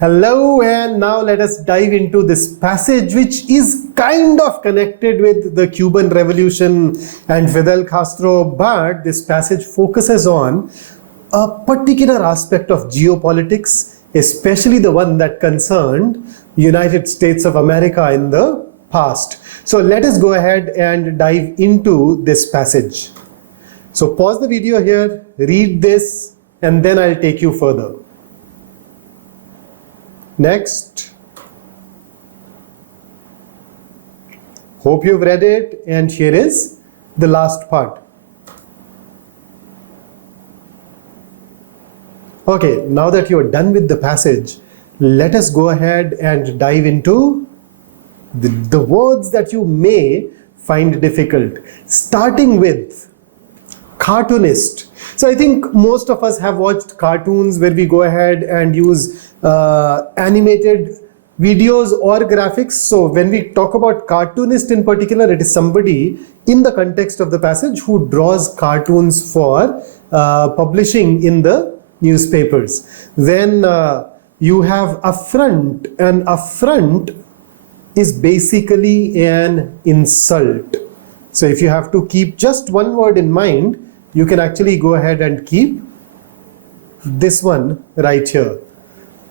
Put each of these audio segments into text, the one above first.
Hello, and now let us dive into this passage which is kind of connected with the Cuban Revolution and Fidel Castro, but this passage focuses on a particular aspect of geopolitics, especially the one that concerned United States of America in the past. So let us go ahead and dive into this passage. So pause the video here, read this, and then I'll take you further. Next. Hope you've read it, and here is the last part. Okay, now that you're done with the passage, let us go ahead and dive into the words that you may find difficult, starting with cartoonist. So I think most of us have watched cartoons where we go ahead and use animated videos or graphics. So when we talk about cartoonist in particular, it is somebody in the context of the passage who draws cartoons for publishing in the newspapers. Then you have affront, and affront is basically an insult. So if you have to keep just one word in mind, you can actually go ahead and keep this one right here.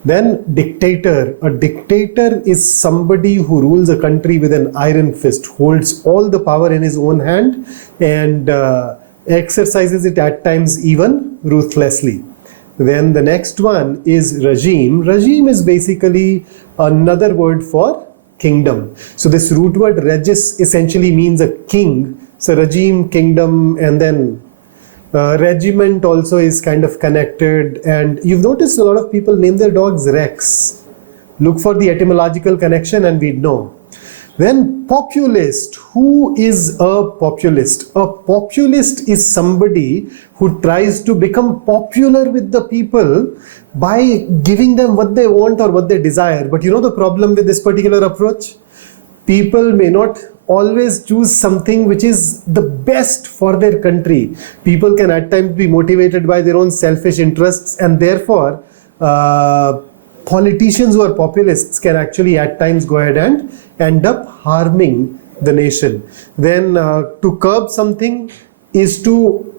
Then dictator. A dictator is somebody who rules a country with an iron fist, holds all the power in his own hand, and exercises it at times even ruthlessly. Then the next one is regime. Regime is basically another word for kingdom. So this root word regis essentially means a king. So regime, kingdom, and then regiment also is kind of connected. And you've noticed a lot of people name their dogs Rex. Look for the etymological connection and we'd know. Then populist. Who is a populist? A populist is somebody who tries to become popular with the people by giving them what they want or what they desire. But you know the problem with this particular approach? People may not always choose something which is the best for their country. People can at times be motivated by their own selfish interests, and therefore politicians who are populists can actually at times go ahead and end up harming the nation. Then to curb something is to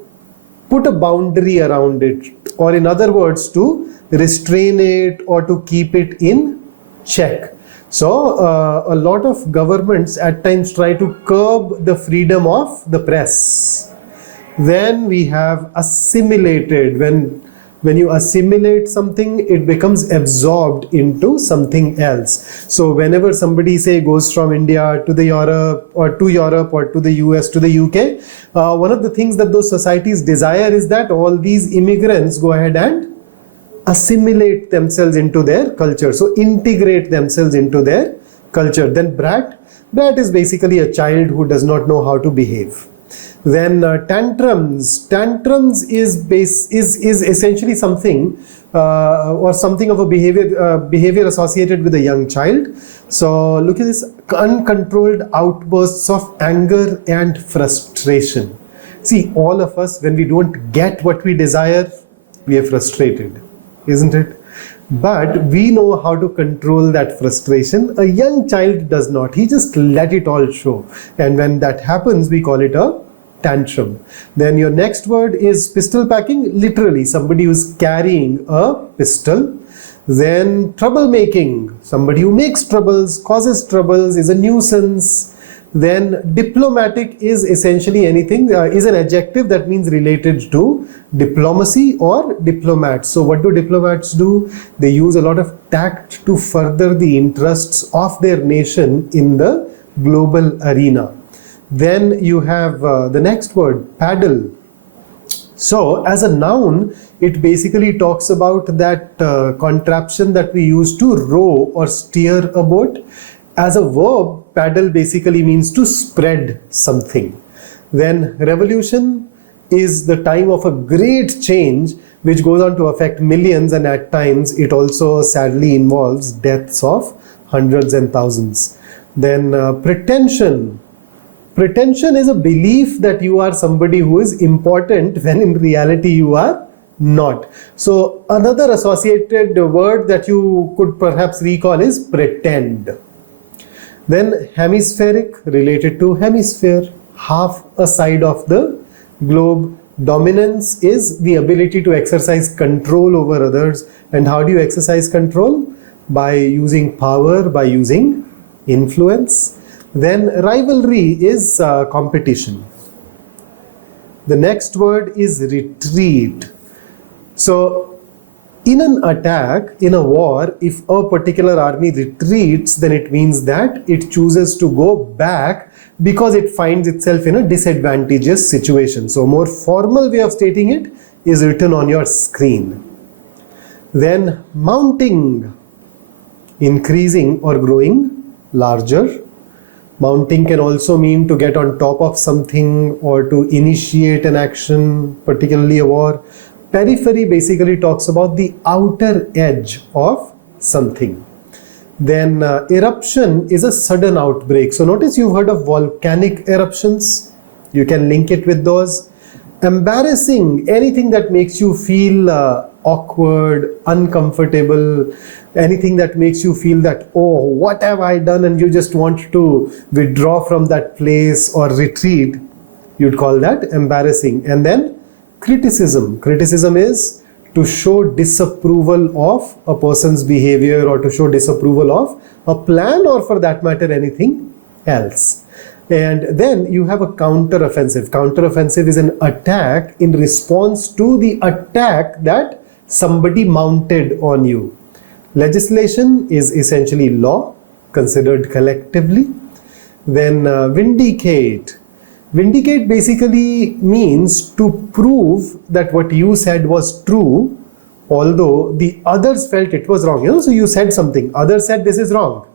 put a boundary around it, or in other words, to restrain it or to keep it in check. So a lot of governments at times try to curb the freedom of the press. Then we have assimilated. When you assimilate something, it becomes absorbed into something else. So whenever somebody say goes from India to Europe or to the US to the UK, one of the things that those societies desire is that all these immigrants go ahead and assimilate themselves into their culture. So integrate themselves into their culture. Then brat. Brat is basically a child who does not know how to behave. Then tantrums. Tantrums is essentially something or something of a behavior associated with a young child. So look at this: uncontrolled outbursts of anger and frustration. See, all of us, when we don't get what we desire, we are frustrated, isn't it? But we know how to control that frustration. A young child does not. He just let it all show. And when that happens, we call it a tantrum. Then your next word is pistol packing. Literally, somebody who's carrying a pistol. Then troublemaking. Somebody who makes troubles, causes troubles, is a nuisance. Then diplomatic is essentially anything, is an adjective that means related to diplomacy or diplomat. So what do diplomats do? They use a lot of tact to further the interests of their nation in the global arena. Then you have the next word, paddle. So as a noun, it basically talks about that contraption that we use to row or steer a boat. As a verb, paddle basically means to spread something. Then revolution is the time of a great change which goes on to affect millions, and at times it also sadly involves deaths of hundreds and thousands. Then pretension. Pretension is a belief that you are somebody who is important when in reality you are not. So another associated word that you could perhaps recall is pretend. Then hemispheric, related to hemisphere, half a side of the globe. Dominance is the ability to exercise control over others. And how do you exercise control? By using power, by using influence. Then rivalry is competition. The next word is retreat. So in an attack, in a war, if a particular army retreats, then it means that it chooses to go back because it finds itself in a disadvantageous situation. So a more formal way of stating it is written on your screen. Then mounting, increasing or growing larger. Mounting can also mean to get on top of something or to initiate an action, particularly a war. Periphery basically talks about the outer edge of something. Then eruption is a sudden outbreak. So notice you've heard of volcanic eruptions. You can link it with those. Embarrassing, anything that makes you feel awkward, uncomfortable, anything that makes you feel that, oh, what have I done, and you just want to withdraw from that place or retreat, you'd call that embarrassing. And then criticism. Criticism is to show disapproval of a person's behavior or to show disapproval of a plan or for that matter anything else. And then you have a counter-offensive. Counter-offensive is an attack in response to the attack that somebody mounted on you. Legislation is essentially law considered collectively. Then vindicate. Vindicate basically means to prove that what you said was true, although the others felt it was wrong. You know, so you said something, others said this is wrong.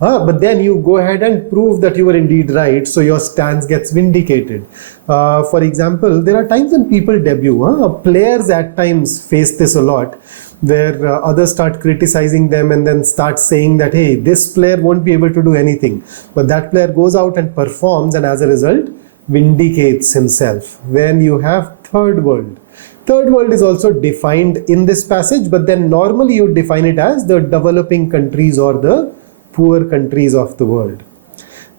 But then you go ahead and prove that you were indeed right, so your stance gets vindicated. For example, there are times when people debut. Players at times face this a lot, where others start criticizing them and then start saying that, hey, this player won't be able to do anything. But that player goes out and performs and as a result vindicates himself. Then you have third world. Third world is also defined in this passage, but then normally you define it as the developing countries or the poor countries of the world.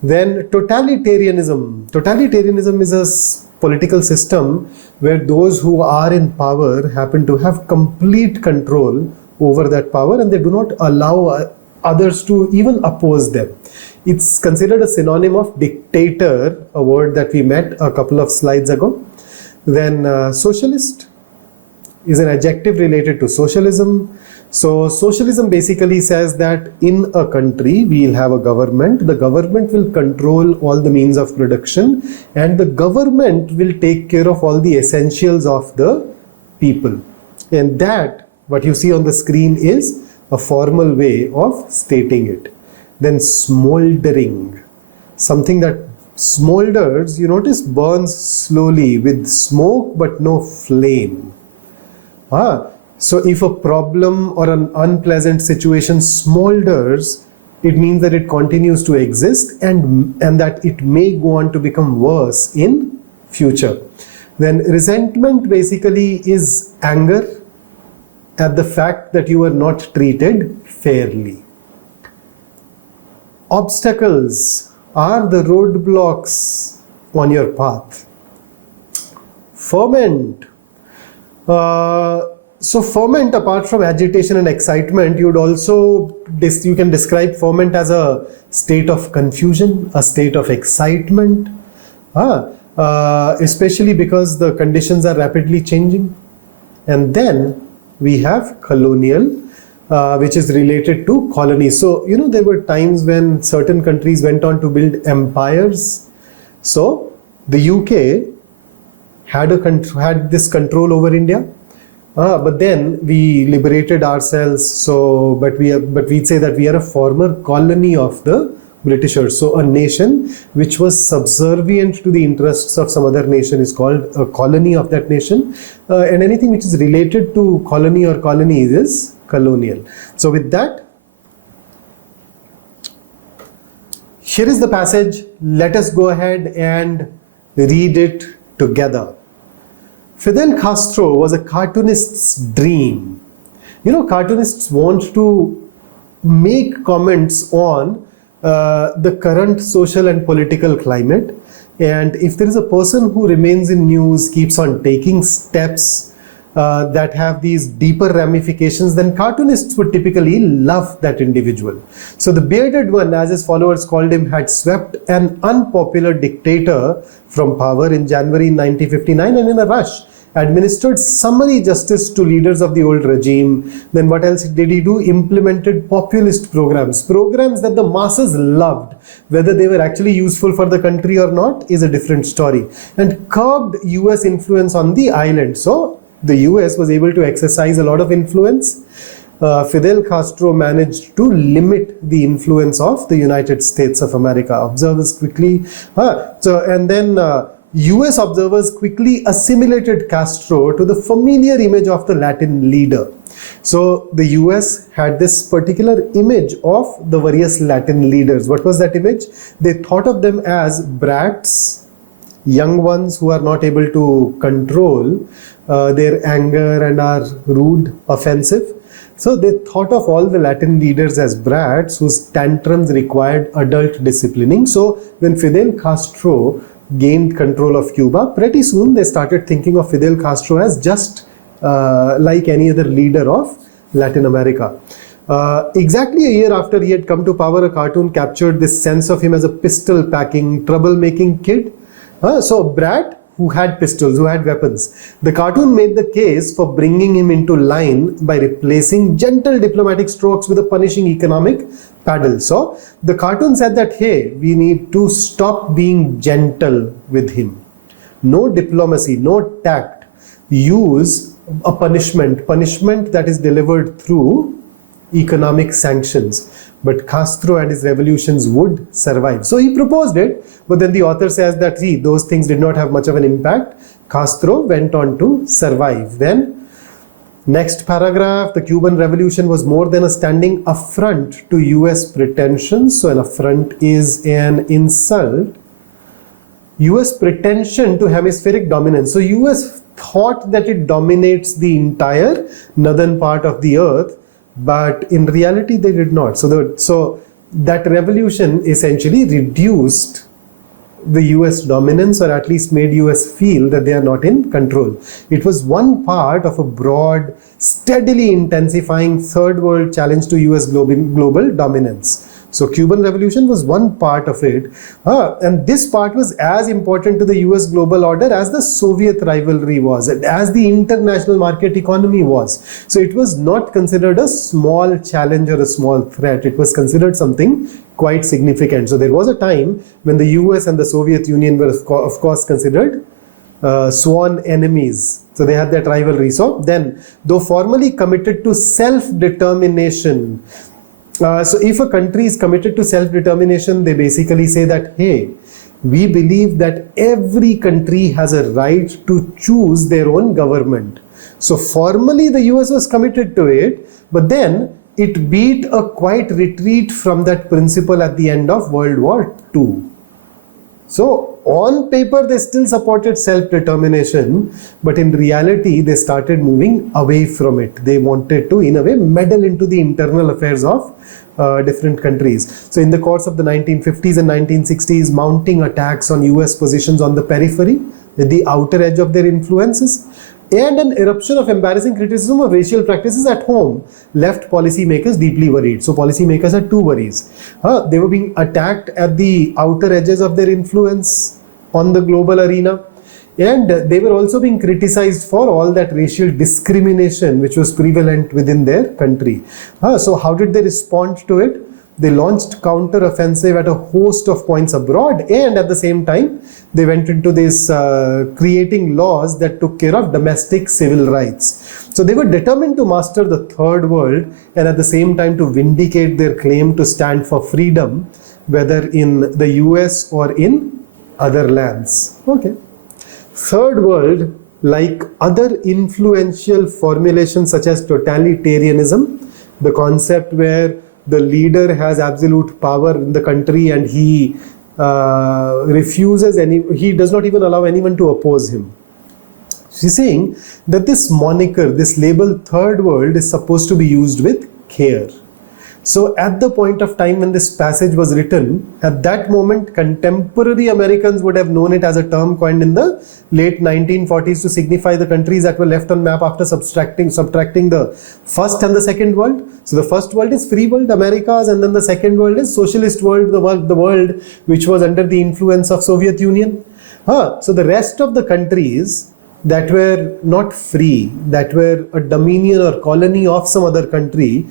Then totalitarianism. Totalitarianism is a political system where those who are in power happen to have complete control over that power and they do not allow others to even oppose them. It's considered a synonym of dictator, a word that we met a couple of slides ago. Then socialist is an adjective related to socialism. So socialism basically says that in a country we'll have a government. The government will control all the means of production and the government will take care of all the essentials of the people. And that, what you see on the screen, is a formal way of stating it. Then smoldering, something that smolders, you notice, burns slowly with smoke but no flame. So if a problem or an unpleasant situation smolders, it means that it continues to exist and that it may go on to become worse in future. Then resentment basically is anger at the fact that you were not treated fairly. Obstacles are the roadblocks on your path. Ferment. So ferment, apart from agitation and excitement, you can describe ferment as a state of confusion, a state of excitement, especially because the conditions are rapidly changing. And then we have colonial, which is related to colonies. So, you know, there were times when certain countries went on to build empires. So the UK had this control over India. But then we liberated ourselves, so but we'd say that we are a former colony of the Britishers. So a nation which was subservient to the interests of some other nation is called a colony of that nation, and anything which is related to colony or colonies is colonial. So with that, here is the passage. Let us go ahead and read it together. Fidel Castro was a cartoonist's dream. You know, cartoonists want to make comments on the current social and political climate. And if there is a person who remains in news, keeps on taking steps that have these deeper ramifications, then cartoonists would typically love that individual. So the bearded one, as his followers called him, had swept an unpopular dictator from power in January 1959, and in a rush administered summary justice to leaders of the old regime. Then what else did he do? Implemented populist programs that the masses loved. Whether they were actually useful for the country or not is a different story. And curbed US influence on the island. So the US was able to exercise a lot of influence. Fidel Castro managed to limit the influence of the United States of America. Observers quickly, US observers quickly assimilated Castro to the familiar image of the Latin leader. So the US had this particular image of the various Latin leaders. What was that image? They thought of them as brats, young ones who are not able to control their anger and are rude, offensive. So they thought of all the Latin leaders as brats whose tantrums required adult disciplining. So when Fidel Castro gained control of Cuba, pretty soon they started thinking of Fidel Castro as just like any other leader of Latin America. Exactly a year after he had come to power, a cartoon captured this sense of him as a pistol-packing, troublemaking kid. So a brat who had pistols, who had weapons. The cartoon made the case for bringing him into line by replacing gentle diplomatic strokes with a punishing economic paddle. So the cartoon said that, hey, we need to stop being gentle with him. No diplomacy, no tact. Use a punishment that is delivered through economic sanctions. But Castro and his revolutions would survive. So he proposed it, but then the author says that, see, those things did not have much of an impact. Castro went on to survive. Then, next paragraph, the Cuban Revolution was more than a standing affront to US pretensions. So an affront is an insult. US pretension to hemispheric dominance. So US thought that it dominates the entire northern part of the earth, but in reality they did not. So that revolution essentially reduced the US dominance, or at least made US feel that they are not in control. It was one part of a broad, steadily intensifying third world challenge to US global dominance. So Cuban Revolution was one part of it, and this part was as important to the US global order as the Soviet rivalry was, and as the international market economy was. So it was not considered a small challenge or a small threat. It was considered something quite significant. So there was a time when the US and the Soviet Union were of course considered sworn enemies. So they had that rivalry. So then, though formally committed to self-determination, so if a country is committed to self-determination, they basically say that, hey, we believe that every country has a right to choose their own government. So formally the US was committed to it, but then it beat a quiet retreat from that principle at the end of World War II. So on paper they still supported self-determination, but in reality they started moving away from it. They wanted to, in a way, meddle into the internal affairs of different countries. So in the course of the 1950s and 1960s, mounting attacks on US positions on the periphery, at the outer edge of their influences, and an eruption of embarrassing criticism of racial practices at home left policymakers deeply worried. So policymakers had two worries. They were being attacked at the outer edges of their influence on the global arena, and they were also being criticized for all that racial discrimination which was prevalent within their country. So how did they respond to it? They launched counter-offensive at a host of points abroad, and at the same time they went into this creating laws that took care of domestic civil rights. So they were determined to master the third world and at the same time to vindicate their claim to stand for freedom, whether in the US or in other lands. Okay. Third world, like other influential formulations such as totalitarianism, the concept where the leader has absolute power in the country and he he does not even allow anyone to oppose him. She's saying that this moniker, this label third world is supposed to be used with care. So at the point of time when this passage was written, at that moment contemporary Americans would have known it as a term coined in the late 1940s to signify the countries that were left on map after subtracting the first and the second world. So the first world is free world, Americas, and then the second world is socialist world, the world which was under the influence of Soviet Union. So the rest of the countries that were not free, that were a dominion or colony of some other country,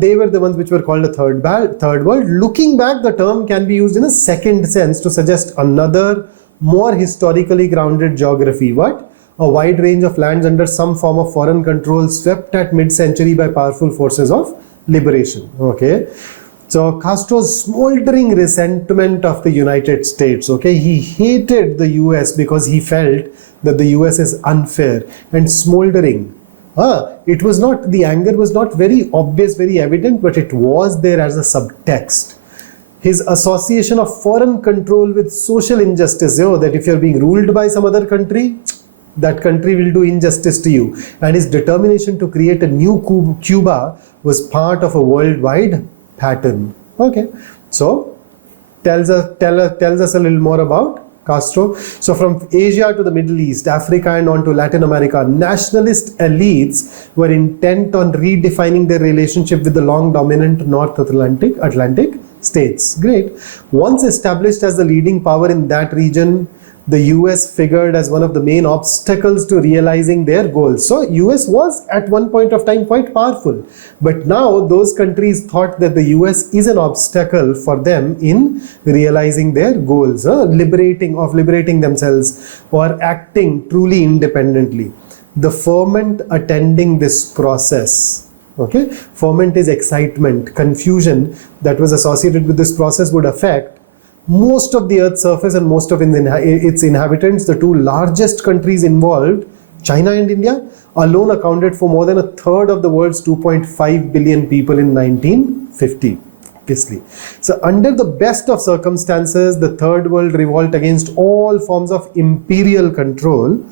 they were the ones which were called a third world. Looking back, the term can be used in a second sense to suggest another, more historically grounded geography. What? A wide range of lands under some form of foreign control swept at mid-century by powerful forces of liberation. Okay. So Castro's smoldering resentment of the United States, okay, he hated the US because he felt that the US is unfair and smoldering. It was not, the anger was not very obvious, very evident, but it was there as a subtext. His association of foreign control with social injustice, that if you're being ruled by some other country, that country will do injustice to you. And his determination to create a new Cuba was part of a worldwide pattern. Okay, so tells us a little more about Castro. So from Asia to the Middle East, Africa and on to Latin America, nationalist elites were intent on redefining their relationship with the long dominant North Atlantic states. Great. Once established as the leading power in that region, the US figured as one of the main obstacles to realizing their goals. So US was at one point of time quite powerful, but now those countries thought that the US is an obstacle for them in realizing their goals, liberating themselves or acting truly independently. The ferment attending this process, okay, ferment is excitement, confusion that was associated with this process would affect most of the Earth's surface and most of its inhabitants. The two largest countries involved, China and India, alone accounted for more than a third of the world's 2.5 billion people in 1950. Obviously. So under the best of circumstances, the Third World revolt against all forms of imperial control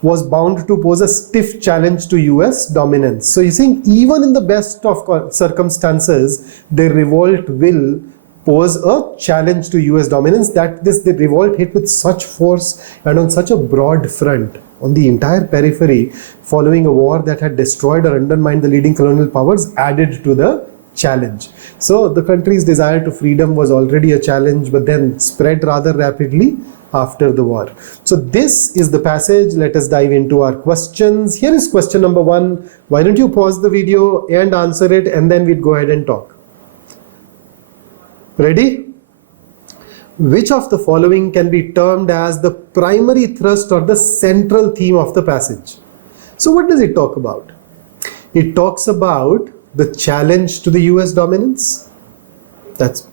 was bound to pose a stiff challenge to US dominance. So you see, even in the best of circumstances, the revolt will pose a challenge to US dominance. The revolt hit with such force and on such a broad front on the entire periphery following a war that had destroyed or undermined the leading colonial powers added to the challenge. So the country's desire to freedom was already a challenge, but then spread rather rapidly after the war. So this is the passage. Let us dive into our questions. Here is question number 1. Why don't you pause the video and answer it, and then we'd go ahead and talk. Ready? Which of the following can be termed as the primary thrust or the central theme of the passage? So what does it talk about? It talks about the challenge to the US dominance. That's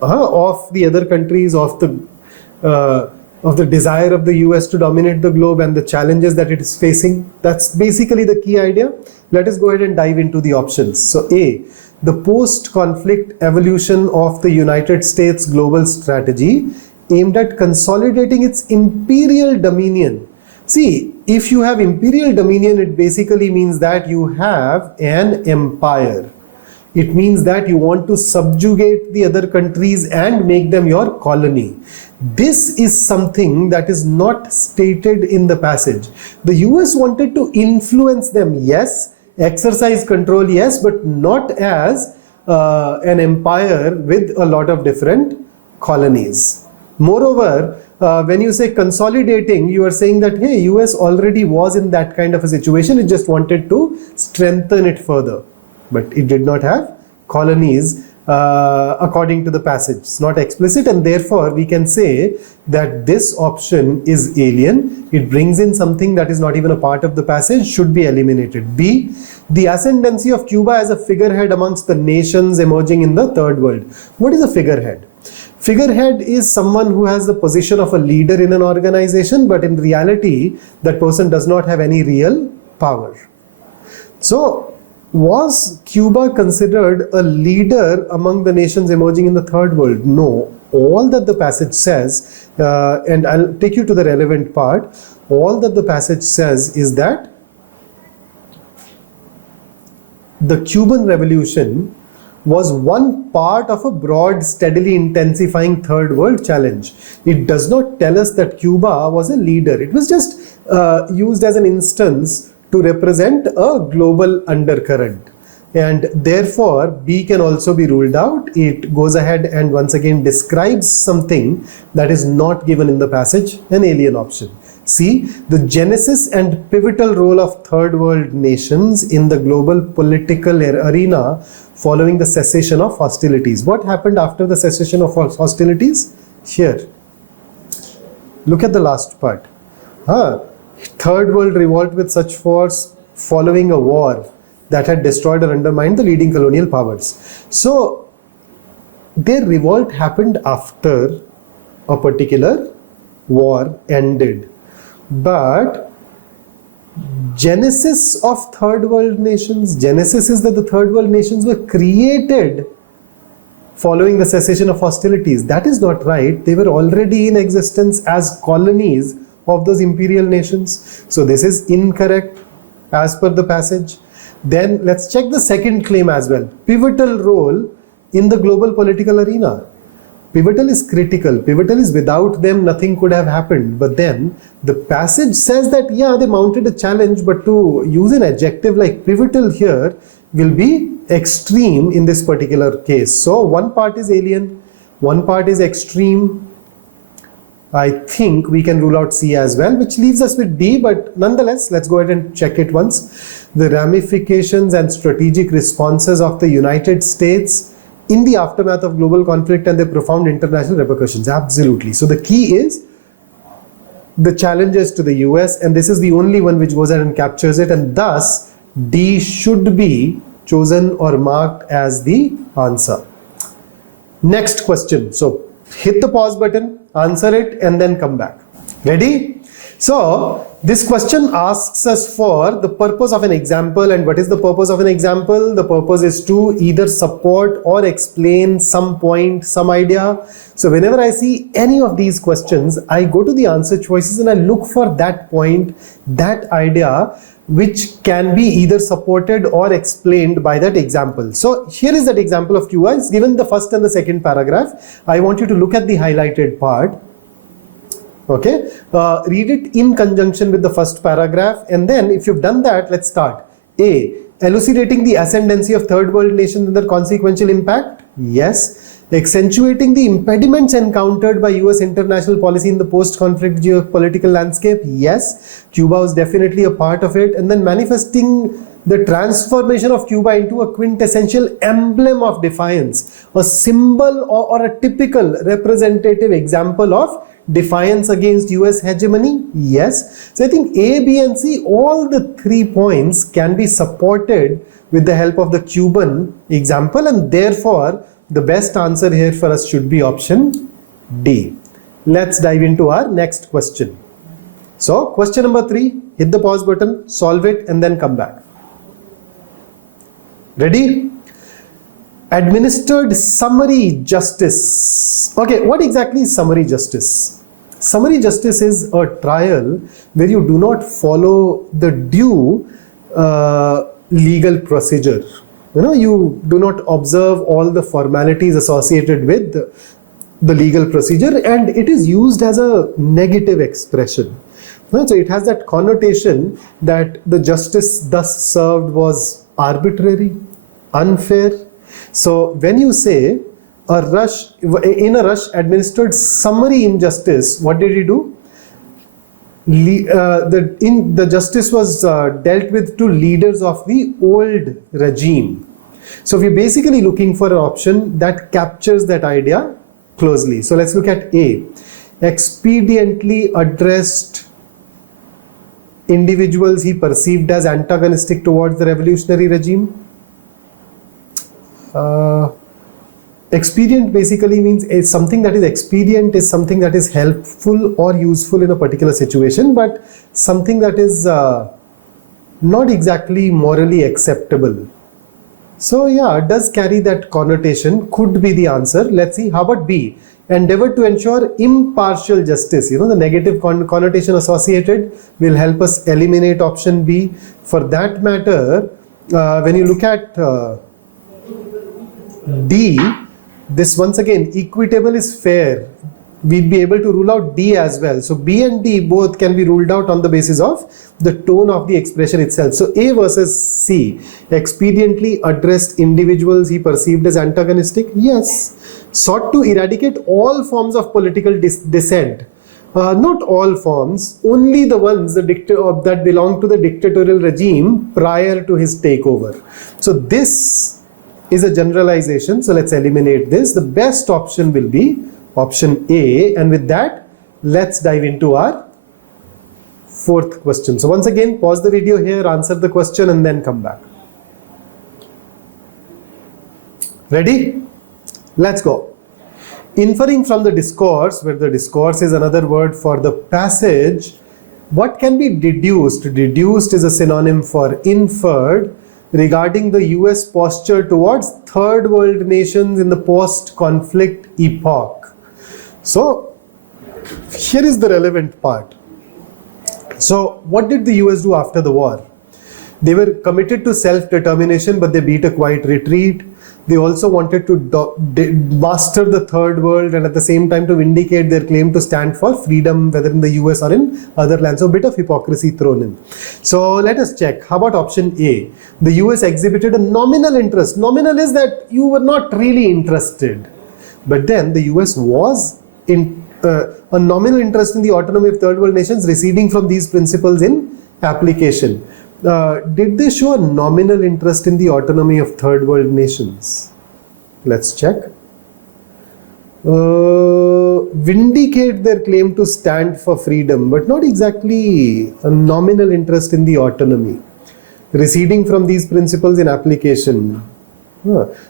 of the other countries, of the desire of the US to dominate the globe and the challenges that it is facing. That's basically the key idea. Let us go ahead and dive into the options. So A, the post-conflict evolution of the United States global strategy aimed at consolidating its imperial dominion. See, if you have imperial dominion, it basically means that you have an empire. It means that you want to subjugate the other countries and make them your colony. This is something that is not stated in the passage. The US wanted to influence them, yes, exercise control, yes, but not as an empire with a lot of different colonies. Moreover, when you say consolidating, you are saying that, hey, US already was in that kind of a situation. It just wanted to strengthen it further, but it did not have colonies according to the passage. It's not explicit, and therefore we can say that this option is alien. It brings in something that is not even a part of the passage, should be eliminated. B, the ascendancy of Cuba as a figurehead amongst the nations emerging in the Third World. What is a figurehead? Figurehead is someone who has the position of a leader in an organization, but in reality that person does not have any real power. So Was Cuba considered a leader among the nations emerging in the third world? No. All that the passage says, and I'll take you to the relevant part, all that the passage says is that the Cuban Revolution was one part of a broad, steadily intensifying third world challenge. It does not tell us that Cuba was a leader. It was just used as an instance to represent a global undercurrent. And therefore, B can also be ruled out. It goes ahead and once again describes something that is not given in the passage, an alien option. C, the genesis and pivotal role of third world nations in the global political arena following the cessation of hostilities. What happened after the cessation of hostilities? Here. Look at the last part. Third world revolt with such force following a war that had destroyed or undermined the leading colonial powers. So, their revolt happened after a particular war ended. But genesis of third world nations, genesis is that the third world nations were created following the cessation of hostilities. That is not right. They were already in existence as colonies of those imperial nations. So this is incorrect as per the passage. Then let's check the second claim as well. Pivotal role in the global political arena. Pivotal is critical. Pivotal is without them nothing could have happened. But then the passage says that yeah, they mounted a challenge, but to use an adjective like pivotal here will be extreme in this particular case. So one part is alien, one part is extreme. I think we can rule out C as well, which leaves us with D, but nonetheless, let's go ahead and check it once. The ramifications and strategic responses of the United States in the aftermath of global conflict and their profound international repercussions. Absolutely. So the key is the challenges to the US, and this is the only one which goes ahead and captures it, and thus D should be chosen or marked as the answer. Next question. So hit the pause button, answer it, and then come back. Ready? So this question asks us for the purpose of an example. And what is the purpose of an example? The purpose is to either support or explain some point, some idea. So whenever I see any of these questions, I go to the answer choices and I look for that point, that idea, which can be either supported or explained by that example. So here is that example of QA. It's given the first and the second paragraph. I want you to look at the highlighted part. Okay, read it in conjunction with the first paragraph, and then if you've done that, let's start. A, elucidating the ascendancy of third world nations and their consequential impact. Yes. Accentuating the impediments encountered by US international policy in the post-conflict geopolitical landscape. Yes, Cuba was definitely a part of it. And then manifesting the transformation of Cuba into a quintessential emblem of defiance, a symbol or a typical representative example of defiance against US hegemony. Yes. So I think A, B and C, all the 3 points can be supported with the help of the Cuban example, and therefore the best answer here for us should be option D. Let's dive into our next question. So question number 3, hit the pause button, solve it, and then come back. Ready? Administered summary justice. Okay, what exactly is summary justice? Summary justice is a trial where you do not follow the due legal procedure. You do not observe all the formalities associated with the legal procedure, and it is used as a negative expression. So it has that connotation that the justice thus served was arbitrary, unfair. So when you say in a rush administered summary injustice, what did he do? The justice was dealt with to leaders of the old regime. So we're basically looking for an option that captures that idea closely. So let's look at A. Expediently addressed individuals he perceived as antagonistic towards the revolutionary regime. Expedient basically means something that is expedient is something that is helpful or useful in a particular situation, but something that is not exactly morally acceptable. So yeah, it does carry that connotation, could be the answer. Let's see. How about B? Endeavor to ensure impartial justice. You know, the negative connotation associated will help us eliminate option B. For that matter, when you look at D, this once again, equitable is fair. We'd be able to rule out D as well. So B and D both can be ruled out on the basis of the tone of the expression itself. So A versus C, expediently addressed individuals he perceived as antagonistic. Yes. Sought to eradicate all forms of political dissent. Not all forms, only the ones that belong to the dictatorial regime prior to his takeover. So this is a generalization. So let's eliminate this. The best option will be option A. And with that, let's dive into our fourth question. So once again, pause the video here, answer the question, and then come back. Ready? Let's go. Inferring from the discourse, where the discourse is another word for the passage, what can be deduced? Deduced is a synonym for inferred regarding the US posture towards third world nations in the post-conflict epoch. So here is the relevant part. So what did the US do after the war? They were committed to self-determination, but they beat a quiet retreat. They also wanted to master the third world and at the same time to vindicate their claim to stand for freedom, whether in the US or in other lands. So a bit of hypocrisy thrown in. So let us check. How about option A? The US exhibited a nominal interest. Nominal is that you were not really interested. But then the US was in a nominal interest in the autonomy of third world nations, receding from these principles in application. Did they show a nominal interest in the autonomy of third world nations? Let's check. Vindicate their claim to stand for freedom, but not exactly a nominal interest in the autonomy. Receding from these principles in application.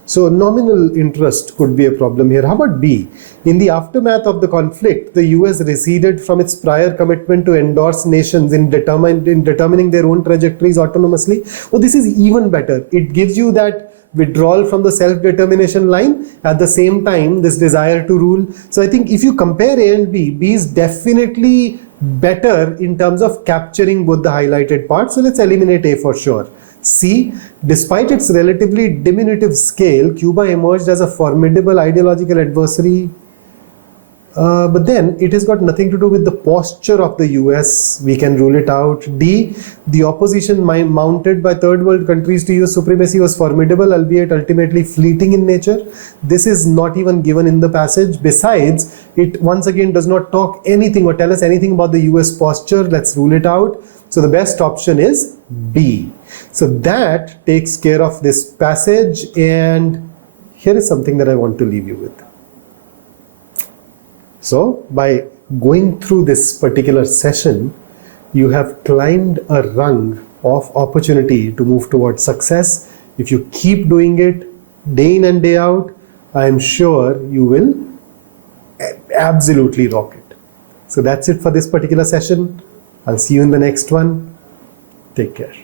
So nominal interest could be a problem here. How about B? In the aftermath of the conflict, the US receded from its prior commitment to endorse nations in determining their own trajectories autonomously. Oh, this is even better. It gives you that withdrawal from the self-determination line, at the same time this desire to rule. So I think if you compare A and B, B is definitely better in terms of capturing both the highlighted parts. So let's eliminate A for sure. C, despite its relatively diminutive scale, Cuba emerged as a formidable ideological adversary. But then it has got nothing to do with the posture of the US. We can rule it out. D, the opposition mounted by third world countries to US supremacy was formidable, albeit ultimately fleeting in nature. This is not even given in the passage. Besides, it once again does not talk anything or tell us anything about the US posture. Let's rule it out. So the best option is B. So that takes care of this passage, and here is something that I want to leave you with. So by going through this particular session, you have climbed a rung of opportunity to move towards success. If you keep doing it day in and day out, I am sure you will absolutely rock it. So that's it for this particular session. I'll see you in the next one. Take care.